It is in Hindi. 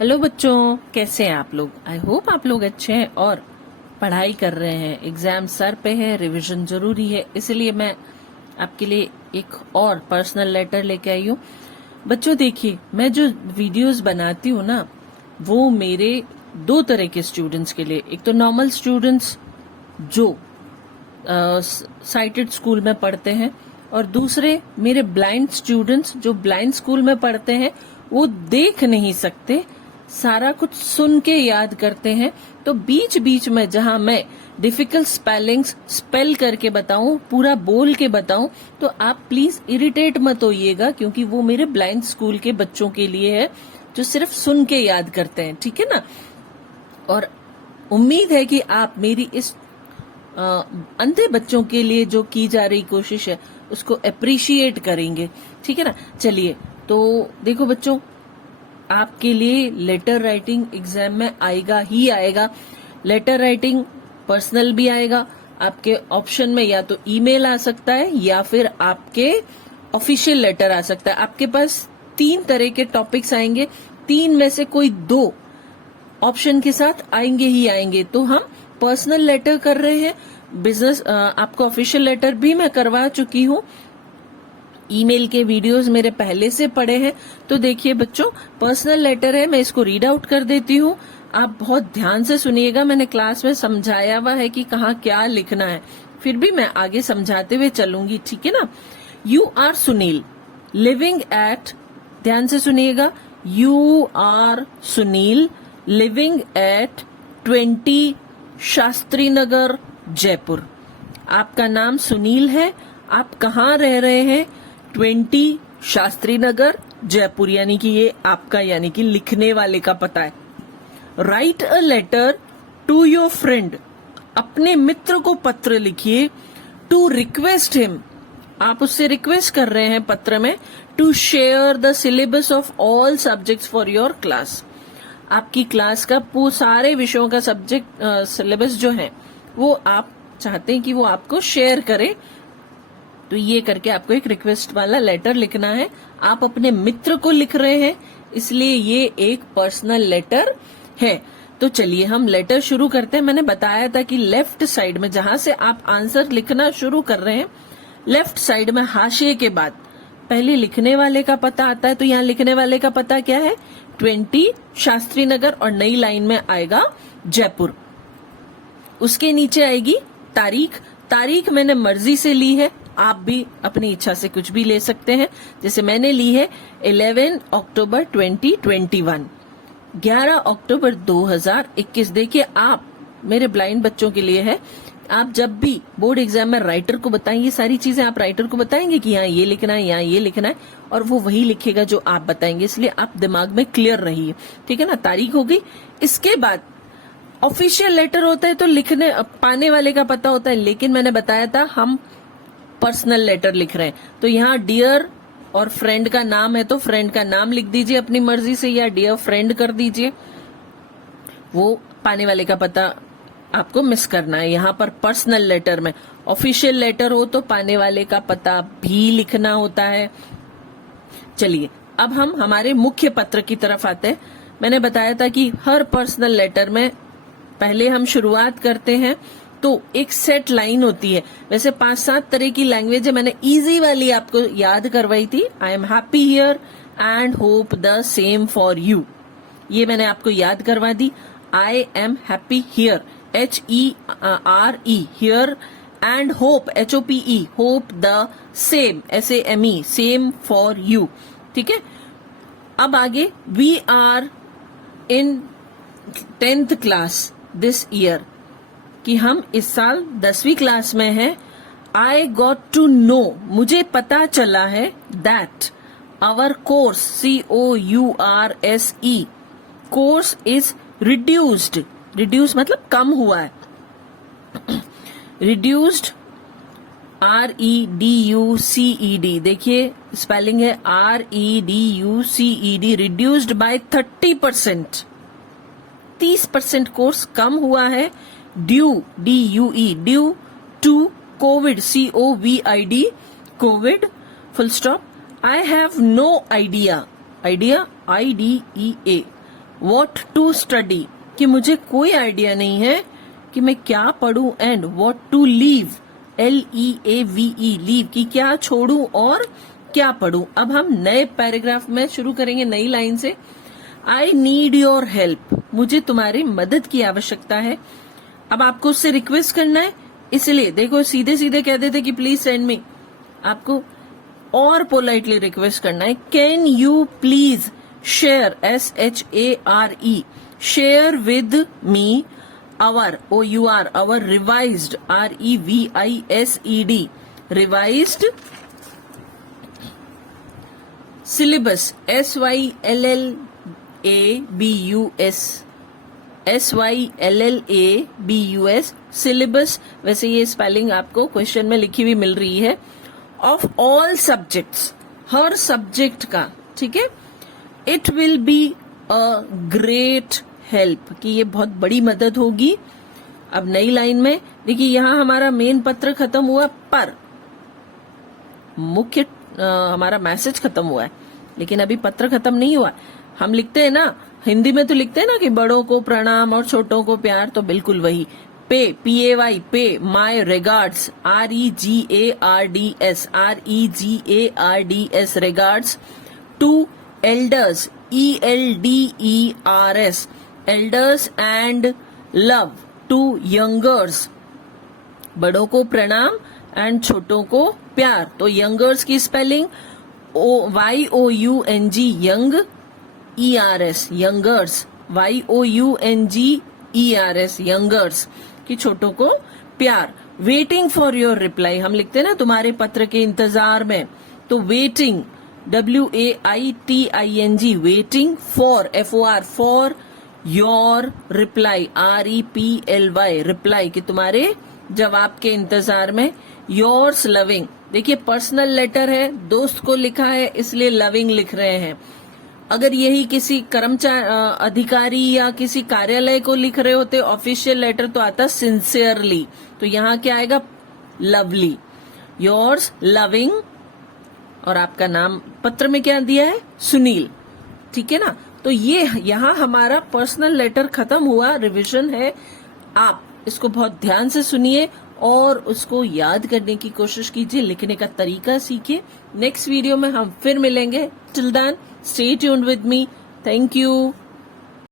हेलो बच्चों, कैसे हैं आप लोग। आई होप आप लोग अच्छे हैं और पढ़ाई कर रहे हैं। एग्जाम सर पे है, रिवीजन जरूरी है, इसलिए मैं आपके लिए एक और पर्सनल लेटर लेके आई हूँ। बच्चों देखिए, मैं जो वीडियोस बनाती हूँ ना, वो मेरे दो तरह के स्टूडेंट्स के लिए। एक तो नॉर्मल स्टूडेंट्स जो साइटेड स्कूल में पढ़ते हैं, और दूसरे मेरे ब्लाइंड स्टूडेंट्स जो ब्लाइंड स्कूल में पढ़ते हैं। वो देख नहीं सकते, सारा कुछ सुन के याद करते हैं। तो बीच बीच में जहां मैं डिफिकल्ट स्पेलिंग्स स्पेल करके बताऊं, पूरा बोल के बताऊं, तो आप प्लीज इरिटेट मत होइएगा, क्योंकि वो मेरे ब्लाइंड स्कूल के बच्चों के लिए है जो सिर्फ सुन के याद करते हैं। ठीक है ना। और उम्मीद है कि आप मेरी इस अंधे बच्चों के लिए जो की जा रही कोशिश है उसको अप्रिशिएट करेंगे। ठीक है ना। चलिए, तो देखो बच्चों, आपके लिए लेटर राइटिंग एग्जाम में आएगा ही आएगा। लेटर राइटिंग पर्सनल भी आएगा। आपके ऑप्शन में या तो ईमेल आ सकता है या फिर आपके ऑफिशियल लेटर आ सकता है। आपके पास 3 तरह के टॉपिक्स आएंगे, 3 में से कोई 2 ऑप्शन के साथ आएंगे ही आएंगे। तो हम पर्सनल लेटर कर रहे हैं, बिजनेस आपको ऑफिशियल लेटर भी मैं करवा चुकी हूँ। ईमेल के वीडियोस मेरे पहले से पड़े हैं। तो देखिए बच्चों, पर्सनल लेटर है, मैं इसको रीड आउट कर देती हूँ। आप बहुत ध्यान से सुनिएगा। मैंने क्लास में समझाया हुआ है कि कहाँ क्या लिखना है, फिर भी मैं आगे समझाते हुए चलूंगी। ठीक है ना। You are Sunil living at, ध्यान से सुनिएगा, you are Sunil living at 20 Shastri Nagar Jaipur. आपका नाम सुनील है, आप कहाँ रह रहे हैं, 20 शास्त्री नगर जयपुर, यानी कि ये आपका, यानी कि लिखने वाले का पता है। Write a letter to your friend, अपने मित्र को पत्र लिखिए। टू रिक्वेस्ट हिम, आप उससे रिक्वेस्ट कर रहे हैं पत्र में, to share the syllabus of all subjects for your class. आपकी क्लास का सारे विषयों का सब्जेक्ट सिलेबस जो है वो आप चाहते हैं कि वो आपको शेयर करे। तो ये करके आपको एक रिक्वेस्ट वाला लेटर लिखना है। आप अपने मित्र को लिख रहे हैं, इसलिए ये एक पर्सनल लेटर है। तो चलिए हम लेटर शुरू करते हैं। मैंने बताया था कि लेफ्ट साइड में जहां से आप आंसर लिखना शुरू कर रहे हैं, लेफ्ट साइड में हाशिए के बाद पहले लिखने वाले का पता आता है। तो यहाँ लिखने वाले का पता क्या है, 20 शास्त्री नगर, और नई लाइन में आएगा जयपुर। उसके नीचे आएगी तारीख। तारीख मैंने मर्जी से ली है, आप भी अपनी इच्छा से कुछ भी ले सकते हैं। जैसे मैंने ली है 11 अक्टूबर 2021, 11 अक्टूबर 2021। देखिए, आप मेरे ब्लाइंड बच्चों के लिए है। आप जब भी बोर्ड एग्जाम में राइटर को बताएंगे, ये सारी चीजें आप राइटर को बताएंगे कि यहाँ ये लिखना है, यहाँ ये लिखना है, और वो वही लिखेगा जो आप बताएंगे। इसलिए आप दिमाग में क्लियर रहिए। ठीक है ना। तारीख हो गई। इसके बाद ऑफिशियल लेटर होता है तो लिखने पाने वाले का पता होता है, लेकिन मैंने बताया था हम पर्सनल लेटर लिख रहे हैं। तो यहाँ डियर और फ्रेंड का नाम है, तो फ्रेंड का नाम लिख दीजिए अपनी मर्जी से, या डियर फ्रेंड कर दीजिए। वो पाने वाले का पता आपको मिस करना है। यहाँ पर पर्सनल लेटर में, ऑफिशियल लेटर हो तो पाने वाले का पता भी लिखना होता है। चलिए, अब हम हमारे मुख्य पत्र की तरफ आते हैं। मैंने बताया था कि हर पर्सनल लेटर में पहले हम शुरुआत करते हैं तो एक सेट लाइन होती है। वैसे 5-7 तरह की लैंग्वेज है, मैंने इजी वाली आपको याद करवाई थी। I am happy here and hope the same for you, ये मैंने आपको याद करवा दी। I am happy here, HERE here, and hope HOPE hope the same, SAME same for you. ठीक है। अब आगे, we are in 10th class this year, कि हम इस साल 10वीं क्लास में हैं। आई गॉट टू नो, मुझे पता चला है, that our course, COURSE course is reduced. Reduce मतलब कम हुआ है। रिड्यूस्ड, REDUCED, देखिए स्पेलिंग है REDUCED, रिड्यूस्ड बाय 30%, 30% कोर्स कम हुआ है। Due, DUE, due to COVID, COVID, COVID, full stop. I have no idea, idea IDEA, what to study, कि मुझे कोई आइडिया नहीं है कि मैं क्या पढ़ूं, and what to leave, LEAVE, leave, कि क्या छोड़ूं और क्या पढ़ूं। अब हम नए पैराग्राफ में शुरू करेंगे नई लाइन से। आई नीड योर हेल्प, मुझे तुम्हारी मदद की आवश्यकता है। अब आपको उससे रिक्वेस्ट करना है, इसलिए देखो सीधे सीधे कह देते कि प्लीज सेंड मी, आपको और पोलाइटली रिक्वेस्ट करना है, can you please share, SHARE, share with me our, OUR, our revised, REVISED, revised syllabus, SYLLABUS, syllabus, वैसे ये स्पेलिंग आपको क्वेश्चन में लिखी हुई मिल रही है, of all subjects, her subject का, ठीक है। It will be a great help, कि ये बहुत बड़ी मदद होगी। अब नई लाइन में देखिए, यहां हमारा मेन पत्र खत्म हुआ, पर मुख्य हमारा मैसेज खत्म हुआ है, लेकिन अभी पत्र खत्म नहीं हुआ। हम लिखते हैं ना, हिंदी में तो लिखते हैं ना कि बड़ों को प्रणाम और छोटों को प्यार, तो बिल्कुल वही, pay, PAY, pay, my regards, REGARDS, regards to elders, ELDERS, elders, and love to youngers, बड़ों को प्रणाम एंड छोटों को प्यार। तो यंगर्स की spelling YOUNG, young, ERS, youngers, YOUNGERS, youngers, कि छोटों को प्यार। वेटिंग फॉर योर रिप्लाई, हम लिखते हैं ना तुम्हारे पत्र के इंतजार में, तो waiting, WAITING, waiting for, FOR, for your reply, REPLY, reply, कि तुम्हारे जवाब के इंतजार में। योर्स लविंग, देखिए पर्सनल लेटर है, दोस्त को लिखा है, इसलिए लविंग लिख रहे हैं। अगर यही किसी कर्मचारी, अधिकारी या किसी कार्यालय को लिख रहे होते ऑफिशियल लेटर, तो आता सिंसियरली, तो यहाँ क्या आएगा, लवली। योर्स लविंग, और आपका नाम पत्र में क्या दिया है, सुनील, ठीक है ना। तो ये यहाँ हमारा पर्सनल लेटर खत्म हुआ, रिवीजन है। आप इसको बहुत ध्यान से सुनिए और उसको याद करने की कोशिश कीजिए, लिखने का तरीका सीखिए। नेक्स्ट वीडियो में हम फिर मिलेंगे। Till then stay tuned with me. Thank you.